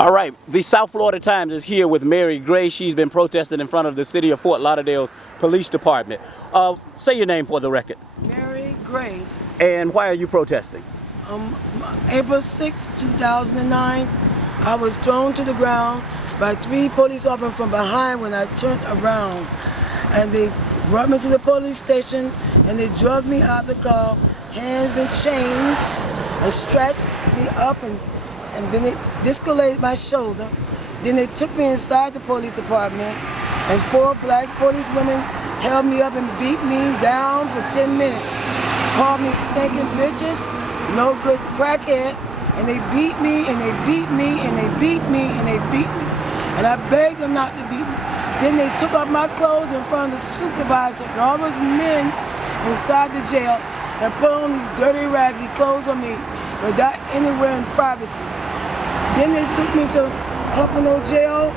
All right, the South Florida Times is here with Mary Gray. She's been protesting in front of the city of Fort Lauderdale Police Department. Say your name for the record. Mary Gray. And why are you protesting? April 6, 2009, I was thrown to the ground by 3 police officers from behind when I turned around. And they brought me to the police station and they dragged me out the car, hands in chains, and stretched me up and then they discolored my shoulder. Then they took me inside the police department and 4 black police women held me up and beat me down for 10 minutes. Called me stinking bitches, no good crackhead, and they beat me and they beat me and they beat me and they beat me. And I begged them not to beat me. Then they took off my clothes in front of the supervisor and all those men inside the jail and put on these dirty raggedy clothes on me without anywhere in privacy. Then they took me to Pompano jail.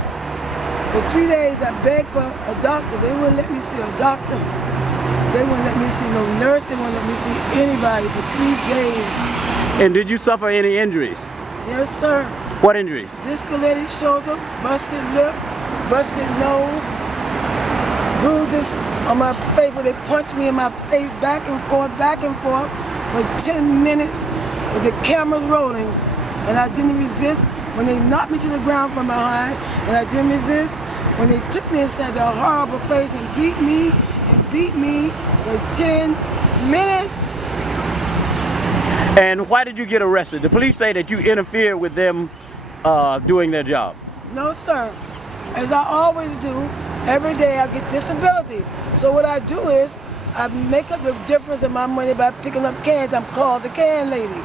For 3 days I begged for a doctor. They wouldn't let me see a doctor. They wouldn't let me see no nurse. They wouldn't let me see anybody for 3 days. And did you suffer any injuries? Yes, sir. What injuries? Discolored shoulder, busted lip, busted nose, bruises on my face where they punched me in my face back and forth for 10 minutes with the cameras rolling. And I didn't resist when they knocked me to the ground from behind, and I didn't resist when they took me inside the horrible place and beat me for 10 minutes. And why did you get arrested? The police say that you interfered with them doing their job. No, sir. As I always do, every day I get disability. So what I do is I make up the difference in my money by picking up cans. I'm called the can lady.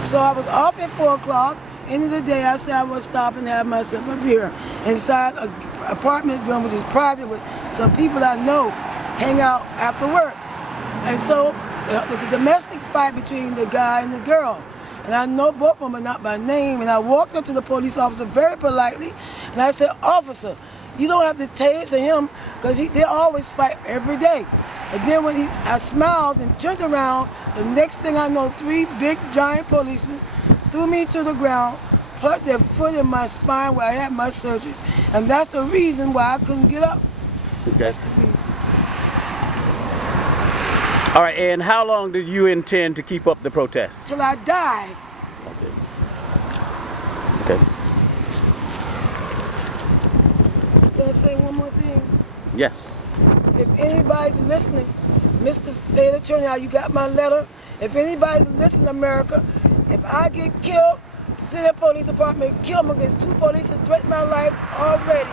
So I was off at 4 o'clock. End of the day, I said I would stop and have myself a beer inside an apartment building, which is private, with some people I know hang out after work. And so it was a domestic fight between the guy and the girl. And I know both of them, but not by name. And I walked up to the police officer very politely, and I said, "Officer, you don't have to taser him, because they always fight every day." And then when I smiled and turned around, the next thing I know, 3 big giant policemen threw me to the ground, put their foot in my spine where I had my surgery. And that's the reason why I couldn't get up. Okay. That's the reason. All right, and how long do you intend to keep up the protest? Till I die. Okay. Can I say one more thing? Yes. If anybody's listening, Mr. State Attorney, you got my letter. If anybody's listening, America, if I get killed, City Police Department kill me because 2 police have threatened my life already.